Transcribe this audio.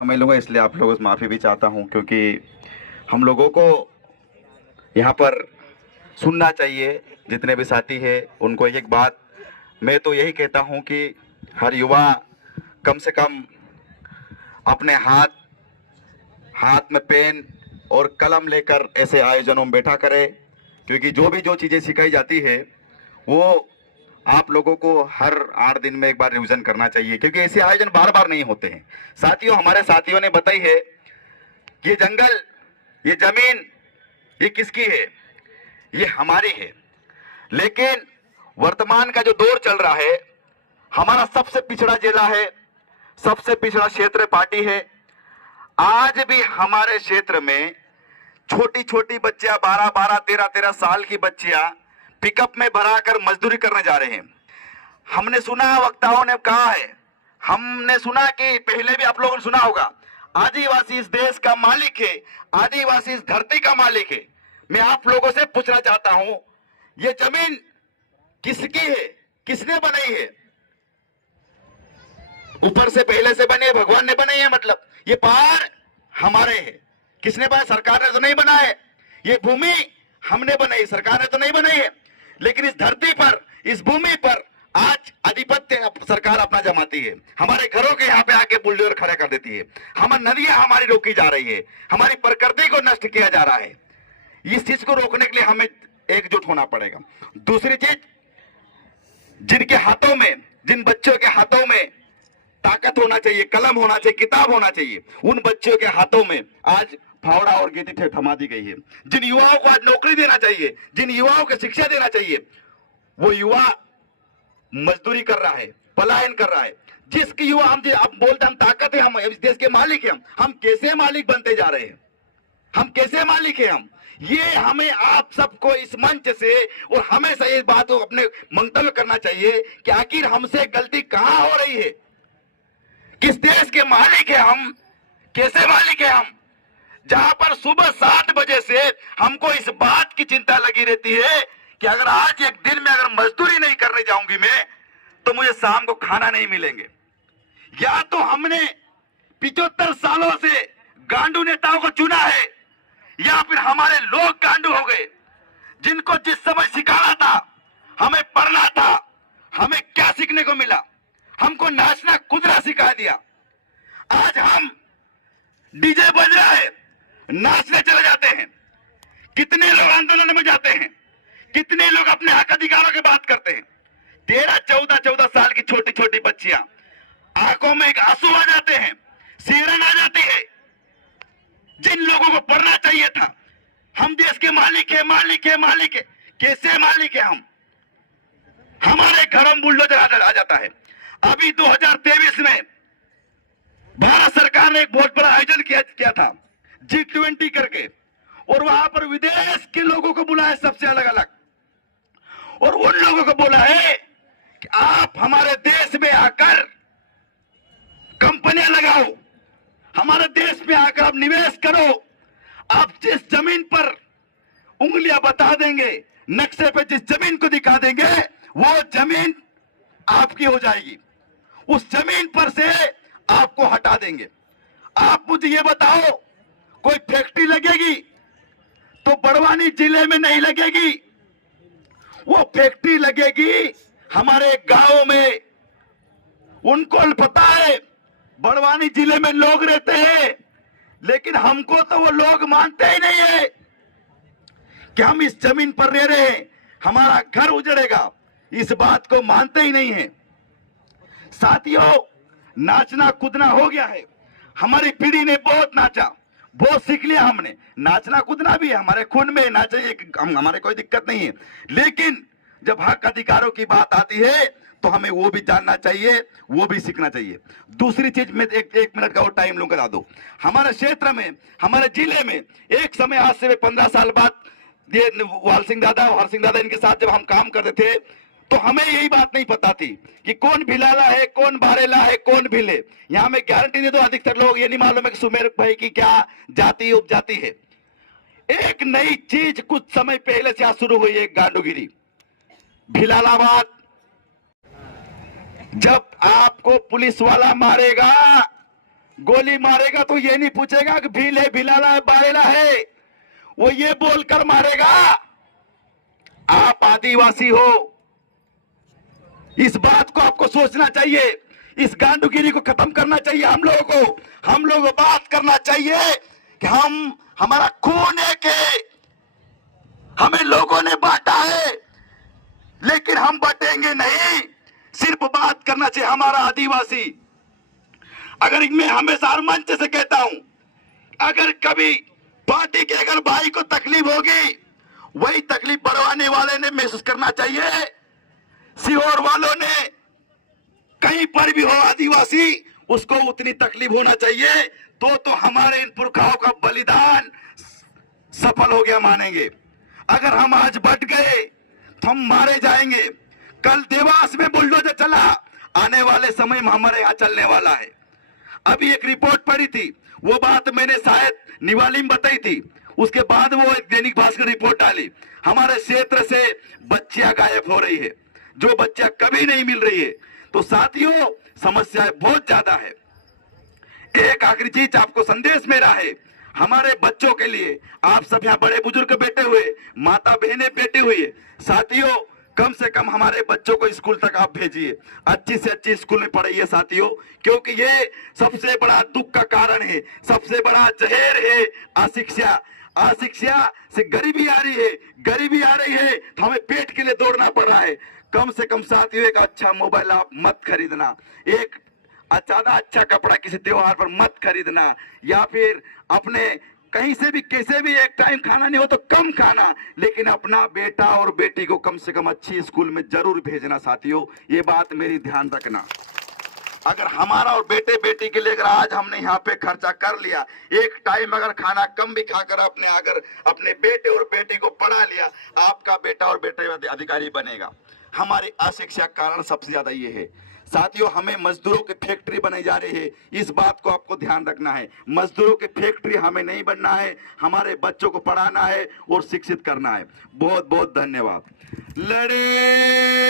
मैं लूँगा, इसलिए आप लोगों से माफ़ी भी चाहता हूँ, क्योंकि हम लोगों को यहाँ पर सुनना चाहिए। जितने भी साथी हैं उनको एक बात मैं तो यही कहता हूँ कि हर युवा कम से कम अपने हाथ हाथ में पेन और कलम लेकर ऐसे आयोजनों में बैठा करे, क्योंकि जो चीज़ें सिखाई जाती है वो आप लोगों को हर 8 दिन में एक बार रिवीजन करना चाहिए, क्योंकि ऐसे आयोजन बार बार नहीं होते हैं। साथियों, हमारे साथियों ने बताई है ये जंगल, ये जमीन, ये किसकी है? ये हमारी है। लेकिन वर्तमान का जो दौर चल रहा है, हमारा सबसे पिछड़ा जिला है, सबसे पिछड़ा क्षेत्र पार्टी है। आज भी हमारे क्षेत्र में छोटी छोटी बच्चियां, 12-12, 13-13 साल की बच्चियां पिकअप में भराकर मजदूरी करने जा रहे हैं। हमने सुना, वक्ताओं ने कहा है, हमने सुना कि पहले भी आप लोगों ने सुना होगा, आदिवासी इस देश का मालिक है, आदिवासी इस धरती का मालिक है। मैं आप लोगों से पूछना चाहता हूं, ये जमीन किसकी है? किसने बनाई है? ऊपर से पहले से बने, भगवान ने बनाई है, मतलब ये पहाड़ हमारे हैं। किसने बनाया? सरकार ने तो नहीं बनाया है। ये भूमि हमने बनाई, सरकार ने तो नहीं बनाई है। लेकिन इस धरती पर, इस भूमि पर आज आधिपत्य सरकार अपना जमाती है। हमारे घरों के यहाँ पे आके बुलडोजर खड़ा कर देती है। हमारी नदियां हमारी रोकी जा रही है, हमारी प्रकृति को नष्ट किया जा रहा है। इस चीज को रोकने के लिए हमें एकजुट होना पड़ेगा। दूसरी चीज, जिनके हाथों में, जिन बच्चों के हाथों में ताकत होना चाहिए, कलम होना चाहिए, किताब होना चाहिए, उन बच्चों के हाथों में आज फावड़ा और गेंदी थमा दी गई है। जिन युवाओं को आज नौकरी देना चाहिए, जिन युवाओं को शिक्षा देना चाहिए, वो युवा मजदूरी कर रहा है, पलायन कर रहा है। जिसकी युवा हम बोलते हम ताकत है, हम इस देश के मालिक हैं, हम कैसे मालिक बनते जा रहे हैं? हम कैसे मालिक हैं? हम ये हमें आप सबको इस मंच से और हमेशा इस बात को अपने मंतव्य करना चाहिए कि आखिर हमसे गलती कहां हो रही है? किस देश के मालिक है हम? कैसे मालिक है हम? जहां पर सुबह 7 बजे से हमको इस बात की चिंता लगी रहती है कि अगर आज एक दिन में अगर मजदूरी नहीं करने जाऊंगी मैं, तो मुझे शाम को खाना नहीं मिलेंगे। या तो हमने 75 सालों से गांडू नेताओं को चुना है, या फिर हमारे लोग गांडू हो गए, जिनको जिस समय सिखाना था, हमें पढ़ना था, हमें क्या सीखने को मिला? हमको नाचना कूदना सिखा दिया। आज हम डीजे बज रहा है, नाचने चले जाते हैं। कितने लोग आंदोलन में जाते हैं, कितने लोग अपने हक अधिकारों की बात करते हैं। 13-14 साल की छोटी छोटी बच्चियां, आंखों में एक आंसू आ जाते हैं, सिहरन आ जाती है। जिन लोगों को पढ़ना चाहिए था, हम देश के मालिक है, मालिक है, मालिक है, कैसे मालिक है हम? हमारे घरों में बुलडोजर आ जाता है। अभी 2023 में भारत सरकार ने एक बहुत बड़ा आयोजन किया था, G20 करके, और वहां पर विदेश के लोगों को बुलाया, सबसे अलग अलग, और उन लोगों को बोला है कि आप हमारे देश में आकर कंपनियां लगाओ, हमारे देश में आकर आप निवेश करो। आप जिस जमीन पर उंगलियां बता देंगे, नक्शे पे जिस जमीन को दिखा देंगे, वो जमीन आपकी हो जाएगी। उस जमीन पर से आपको हटा देंगे। आप मुझे ये बताओ, कोई फैक्ट्री लगेगी तो बड़वानी जिले में नहीं लगेगी, वो फैक्ट्री लगेगी हमारे गांव में। उनको पता है बड़वानी जिले में लोग रहते हैं, लेकिन हमको तो वो लोग मानते ही नहीं है कि हम इस जमीन पर रह रहे हैं, हमारा घर उजड़ेगा। इस बात को मानते ही नहीं है। साथियों, नाचना कूदना हो गया है। हमारी पीढ़ी ने बहुत नाचा, बहुत सीख लिया हमने। नाचना कूदना भी है हमारे खून में, नाचे हमारे कोई दिक्कत नहीं है। लेकिन जब हक अधिकारों की बात आती है तो हमें वो भी जानना चाहिए, वो भी सीखना चाहिए। दूसरी चीज में एक मिनट का और टाइम लूंगा, करा दो। हमारे क्षेत्र में, हमारे जिले में एक समय, आज से 15 साल बाद, ये वाल सिंह दादा और हर सिंह दादा, इनके साथ जब हम काम करते थे, तो हमें यही बात नहीं पता थी कि कौन भिलाला है, कौन बारेला है, कौन भिले। यहां मैं गारंटी दे दो, अधिकतर लोग ये नहीं मालूम है कि सुमेर भाई की क्या जाति उपजाति है। एक नई चीज कुछ समय पहले से शुरू हुई है, गांडूगिरी, भिलालाबाद। जब आपको पुलिस वाला मारेगा गोली मारेगा तो ये नहीं पूछेगा कि भील है, भिलाला है, बारेला है, वो ये बोलकर मारेगा आप आदिवासी हो। इस बात को आपको सोचना चाहिए, इस गांडूगिरी को खत्म करना चाहिए। हम लोगों को बात करना चाहिए कि हमारा खून है कि हमें लोगों ने बांटा है, लेकिन हम बटेंगे नहीं। सिर्फ बात करना चाहिए हमारा आदिवासी। अगर मैं हमेशा हर मंच से कहता हूं, अगर कभी पार्टी के अगर भाई को तकलीफ होगी, वही तकलीफ बरवाने वाले ने महसूस करना चाहिए, सीहोर वालों ने, कहीं पर भी हो आदिवासी, उसको उतनी तकलीफ होना चाहिए। तो हमारे इन पुरखाओं का बलिदान सफल हो गया मानेंगे। अगर हम आज बट गए तो हम मारे जाएंगे। कल देवास में बुलडोजर चला, आने वाले समय में हमारे यहां चलने वाला है। अभी एक रिपोर्ट पढ़ी थी, वो बात मैंने शायद निवाली में बताई थी, उसके बाद वो एक दैनिक भास्कर रिपोर्ट डाली। हमारे क्षेत्र से बच्चियां गायब हो रही है, जो बच्चा कभी नहीं मिल रही है। तो साथियों, समस्या बहुत ज्यादा है। एक आखिरी चीज आपको संदेश मेरा है, हमारे बच्चों के लिए, आप सब यहाँ बड़े बुजुर्ग बैठे हुए, माता बहनें बैठी हुई है, साथियों कम से कम हमारे बच्चों को स्कूल तक आप भेजिए, अच्छी से अच्छी स्कूल में पढ़ाइए साथियों, क्योंकि ये सबसे बड़ा दुख का कारण है, सबसे बड़ा जहर है अशिक्षा। अशिक्षा से गरीबी आ रही है, गरीबी आ रही है तो हमें पेट के लिए दौड़ना पड़ रहा है। कम से कम साथियों एक अच्छा मोबाइल आप मत खरीदना, एक ज्यादा अच्छा कपड़ा किसी त्योहार पर मत खरीदना, या फिर अपने कहीं से भी कैसे भी एक टाइम खाना नहीं हो तो कम खाना, लेकिन अपना बेटा और बेटी को कम से कम अच्छी स्कूल में जरूर भेजना साथियों, ये बात मेरी ध्यान रखना। अगर हमारा और बेटे बेटी के लिए अगर आज हमने यहाँ पे खर्चा कर लिया, एक टाइम अगर खाना कम भी खाकर अपने बेटे और बेटी को पढ़ा लिया, आपका बेटा और बेटे अधिकारी बनेगा। हमारी अशिक्षा कारण सबसे ज्यादा ये है साथियों। हमें मजदूरों की फैक्ट्री बनाई जा रही है, इस बात को आपको ध्यान रखना है। मजदूरों की फैक्ट्री हमें नहीं बनना है, हमारे बच्चों को पढ़ाना है और शिक्षित करना है। बहुत बहुत धन्यवाद। लड़े